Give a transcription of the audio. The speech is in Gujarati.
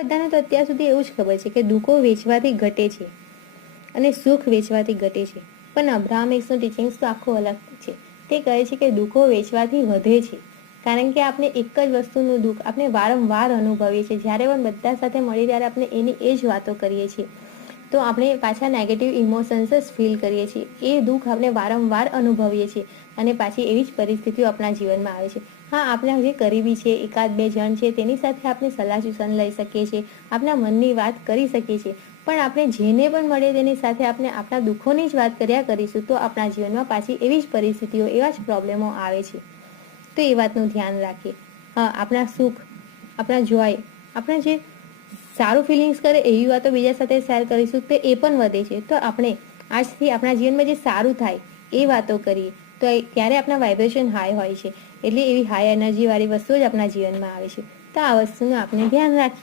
બધાને તો અત્યાર સુધી એવું જ ખબર છે કે દુઃખો વેચવાથી ઘટે છે અને સુખ વેચવાથી ઘટે છે, પણ અબ્રાહમ હિક્સનું ટીચિંગ્સ તો આખું અલગ છે. તે કહે છે કે દુઃખો વેચવાથી વધે છે, કારણ કે આપણે એક જ વસ્તુનું દુઃખ આપણે વારંવાર અનુભવીએ છીએ. જ્યારે પણ બધા સાથે મળી ત્યારે આપણે એની એ જ વાતો કરીએ છીએ, તો આપણે પાછા નેગેટિવ ઇમોશન્સ જ ફીલ કરીએ છીએ. એ દુઃખ આપણે વારંવાર અનુભવીએ છીએ અને પાછી એવી જ પરિસ્થિતિઓ આપણા જીવનમાં આવે છે. હા, આપણા જે કરીબી છે, એકાદ બે જણ છે, તેની સાથે આપણે સલાહ સૂચન લઈ શકીએ છીએ, આપણા મનની વાત કરી શકીએ છીએ, પણ આપણે જેને પણ મળીએ તેની સાથે આપણે આપણા દુઃખોની જ વાત કર્યા કરીશું તો આપણા જીવનમાં પાછી એવી જ પરિસ્થિતિઓ, એવા જ પ્રોબ્લેમો આવે છે. તો એ વાતનું ધ્યાન રાખીએ. હા, આપણા સુખ, આપણા જોય, આપણા જે સારું ફિલિંગ્સ કરે એવી વાતો બીજા સાથે શેર કરીશું તો એ પણ વધે છે. તો આપણે આજથી આપણા જીવનમાં જે સારું થાય એ વાતો કરીએ તો ત્યારે આપણા વાઇબ્રેશન હાઈ હોય છે, એટલે એવી હાઈ એનર્જીવાળી વસ્તુઓ જ આપણા જીવનમાં આવે છે. તો આ વસ્તુનું આપણે ધ્યાન રાખીએ.